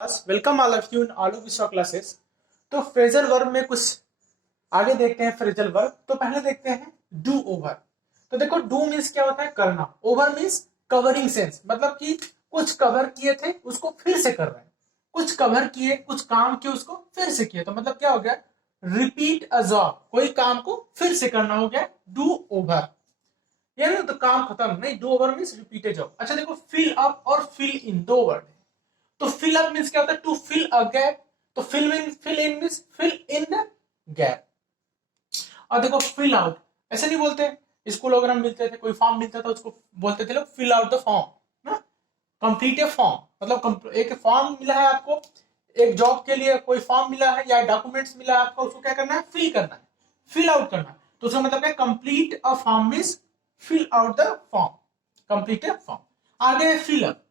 Welcome all of you in all of विश्वा classes. तो phrasal verb में कुछ आगे देखते हैं। फ्रेजल वर्ब तो पहले देखते हैं डू ओवर। तो देखो डू मीन्स क्या होता है, करना। ओवर मीन्स कवरिंग सेंस, मतलब कि कुछ कवर किए थे उसको फिर से कर रहे हैं। कुछ कवर किए, कुछ काम किए, उसको फिर से किए, तो मतलब क्या हो गया, रिपीट अ जॉब, कोई काम को फिर से करना हो गया डू ओवर। ये ना तो काम खत्म नहीं, do over means repeated job. अच्छा देखो, फिल अप और फिल इन दो वर्ड। तो फिल अप मीन्स क्या होता है, टू फिल अ गैप। तो fill in means fill in the gap. और देखो फिल आउट, ऐसे नहीं बोलते। स्कूल वगैरह में मिलते थे, कोई फॉर्म मिलता था, उसको बोलते थे लोग फिल आउट द फॉर्म ना, कंप्लीट ए फॉर्म। मतलब एक फॉर्म मिला है आपको, एक जॉब के लिए कोई फॉर्म मिला है या डॉक्यूमेंट्स मिला है आपको, उसको क्या करना है, फिल करना है, फिल आउट करना है। तो उसका मतलब क्या, complete a form means fill out the form, complete a form. आगे fill up.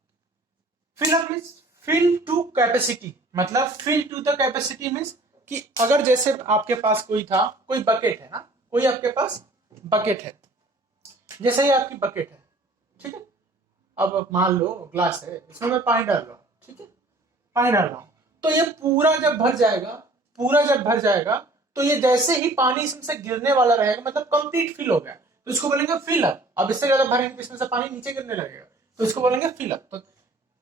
Fill up means fill to capacity. मतलब fill to the capacity means कि अगर जैसे आपके पास कोई था, कोई बकेट है ना, कोई आपके पास बकेट है, जैसे ही आपकी बकेट है, ठीक है। अब मान लो ग्लास है, इसमें मैं पानी डाल रहा हूँ, ठीक है, पानी डाल रहा हूँ। तो ये पूरा जब भर जाएगा, पूरा जब भर जाएगा, तो ये जैसे ही पानी इसमें से गिरने वाला रहेगा, मतलब कंप्लीट फिल हो गया, तो इसको बोलेंगे फिल अप। अब इससे ज्यादा भरेंगे तो इसमें से पानी नीचे गिरने लगेगा, तो इसको बोलेंगे फिल अप। तो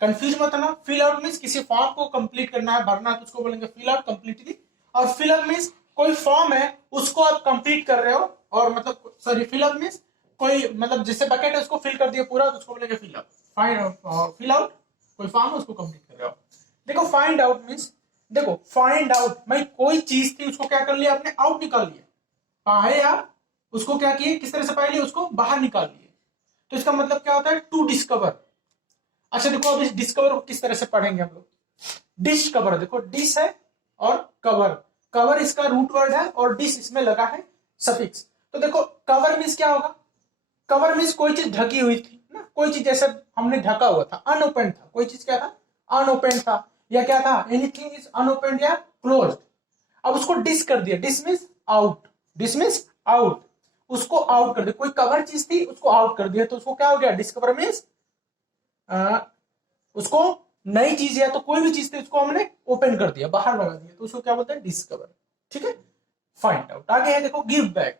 कंफ्यूज मत होना। फिल आउट मीन्स किसी फॉर्म को कंप्लीट करना है, भरना है, तो उसको बोलेंगे फिल आउट कंप्लीटली। और फिल अप मीन्स कोई फॉर्म है उसको आप कंप्लीट कर रहे हो, और मतलब सॉरी, फिल अप मीन्स कोई मतलब जिससे बकेट है उसको फिल कर दिया पूरा, तो उसको बोलेंगे फिल अप। फिल आउट कोई फॉर्म है उसको कंप्लीट कर रहे हो। देखो फाइंड आउट मीन्स, देखो फाइंड आउट, भाई कोई चीज थी उसको क्या कर लिया आपने, आउट निकाल लिया। पाए आप उसको क्या किए, किस तरह से पाए लिए, उसको बाहर निकाल लिए। तो इसका मतलब क्या होता है, टू डिस्कवर। अच्छा देखो, अब इस डिस्कवर को किस तरह से पढ़ेंगे हम लोग। डिश कवर, देखो डिश है और कवर, कवर इसका रूट वर्ड है और डिश इसमें लगा है सफिक्स। तो देखो कवर मीन्स क्या होगा, कवर मीन्स कोई चीज ढकी हुई थी ना, कोई चीज जैसे हमने ढका हुआ था, अनओपन था, कोई चीज क्या था, अनओपन था, या क्या था, एनीथिंग इज अनओपन या क्लोज्ड। अब उसको डिस कर दिया, dis means out, dis means out, उसको आउट कर दिया। कोई कवर चीज थी उसको आउट कर दिया, तो उसको क्या हो गया, डिस्कवर मीन्स उसको नई चीज या तो कोई भी चीज थी उसको हमने ओपन कर दिया, बाहर लगा दिया, तो उसको क्या बोलते हैं, डिस्कवर। ठीक है। Find out. आगे है देखो गिव बैक।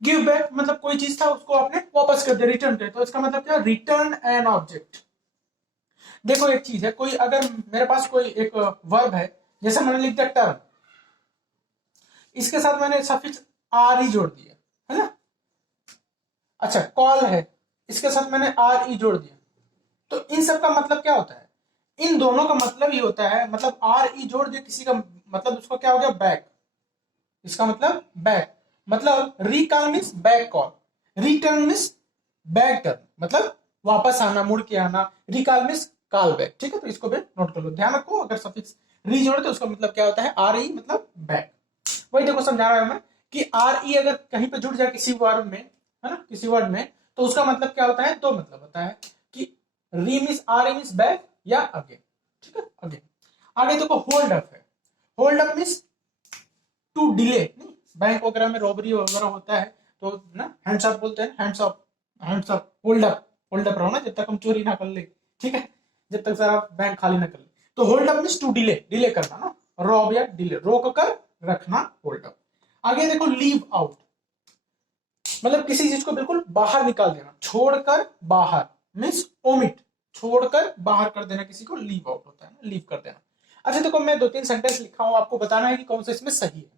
गिव बैक मतलब कोई चीज था उसको आपने वापस कर दिया, रिटर्न कर, तो इसका मतलब क्या, रिटर्न एन ऑब्जेक्ट। देखो एक चीज है, कोई अगर मेरे पास कोई एक वर्ब है, जैसे मैंने लिख दिया टर्न, इसके साथ मैंने सफिक्स आर ई जोड़ दिया, है ना। अच्छा कॉल है, इसके साथ मैंने आर ई जोड़ दिया। तो इन सब का मतलब क्या होता है, इन दोनों का मतलब ये होता है, मतलब आर ई जोड़ दिया किसी का, मतलब उसको क्या हो गया, बैक। इसका मतलब बैक, मतलब recall means back call, return means back turn, मतलब वापस आना, मुड़ के आना। Recall means call back. ठीक है, तो इसको भी नोट कर लो, ध्यान रखो, अगर सफिक्स री जोड़े तो उसका मतलब क्या होता है, आर ई मतलब बैक। वही देखो समझा रहा हूं मैं कि आर ई अगर कहीं पे जुड़ जाए किसी वर्ड में, है ना, किसी वर्ड में, तो उसका मतलब क्या होता है, दो मतलब होता है कि re means R E means back या अगेन। ठीक है, अगेन। आगे देखो होल्ड अप है। Hold up means to delay. Bank वगैरह में रॉबरी वगैरह होता है तो ना हैंड्स अप बोलते हैं, hands up, hands up, hold up, hold up रहो ना जब तक हम चोरी ना कर ले। ठीक है, जब तक सारा बैंक खाली ना कर ले। तो hold up means to delay, delay करना ना, रॉब या डिले, रोक कर रखना, होल्ड अप। आगे देखो लीव आउट, मतलब किसी चीज को बिल्कुल बाहर निकाल देना, छोड़कर बाहर मीन्स ओमिट, छोड़कर बाहर कर देना किसी को, लीव आउट होता है ना, लीव कर देना। अच्छा देखो मैं दो तीन सेंटेंस लिखा हूं, आपको बताना है कि कौन सा इसमें सही है।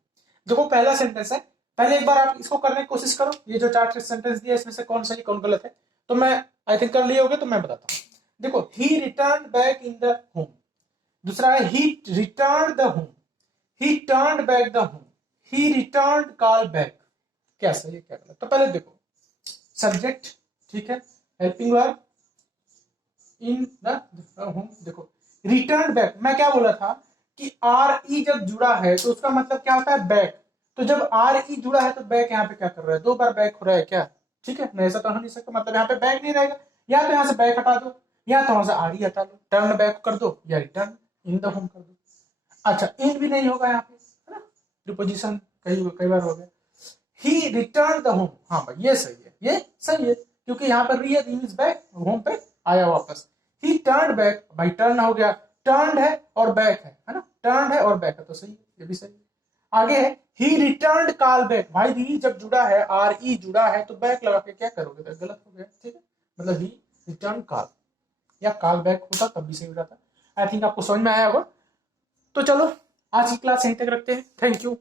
देखो पहला सेंटेंस है, पहले एक बार आप इसको करने की कोशिश करो, ये जो चार सेंटेंस दिया इसमें से कौन सही कौन गलत है। तो मैं आई थिंक कर लिए होगे, तो मैं बताता हूँ। देखो he return back in the home. दूसरा है he return the home, he turn back the home, he return call back. क्या सही है क्या गलत, तो पहले देखो सब्जेक्ट, ठीक है, helping verb in the home. देखो रिटर्न बैक, मैं क्या बोला था कि आर ई जब जुड़ा है तो उसका मतलब क्या होता है, बैक। तो जब आर ई जुड़ा है तो बैक यहाँ पे क्या कर रहा है, दो बार बैक हो रहा है क्या। ठीक है, नहीं ऐसा तो हो नहीं सकता, मतलब यहाँ पे बैक नहीं रहेगा, या तो यहाँ से बैक हटा दो, या तो वहां से आर ई हटा लो, टर्न बैक कर दो या रिटर्न इन द होम कर दो। अच्छा इन भी नहीं होगा यहाँ पे, है ना, प्रीपोजिशन कई कई बार हो गया। ही रिटर्न द होम, हाँ भाई ये सही है, ये सही है, क्योंकि यहाँ पर री है, री इज बैक, होम पे आया वापस। ही टर्न बैक, भाई टर्न हो गया, टर्न्ड है और बैक है ना, टर्न्ड है और बैक है, तो सही है, ये भी सही है। आगे है ही रिटर्न्ड कॉल बैक, भाई री जब जुड़ा है, आर ई जुड़ा है, तो बैक लगा के क्या करोगे, तो गलत हो गया, ठीक है, मतलब ही रिटर्न कॉल या कॉल बैक होता तब भी सही हो जाता। आई थिंक आपको समझ में आया होगा। तो चलो आज की क्लास यहीं तक रखते हैं, थैंक यू।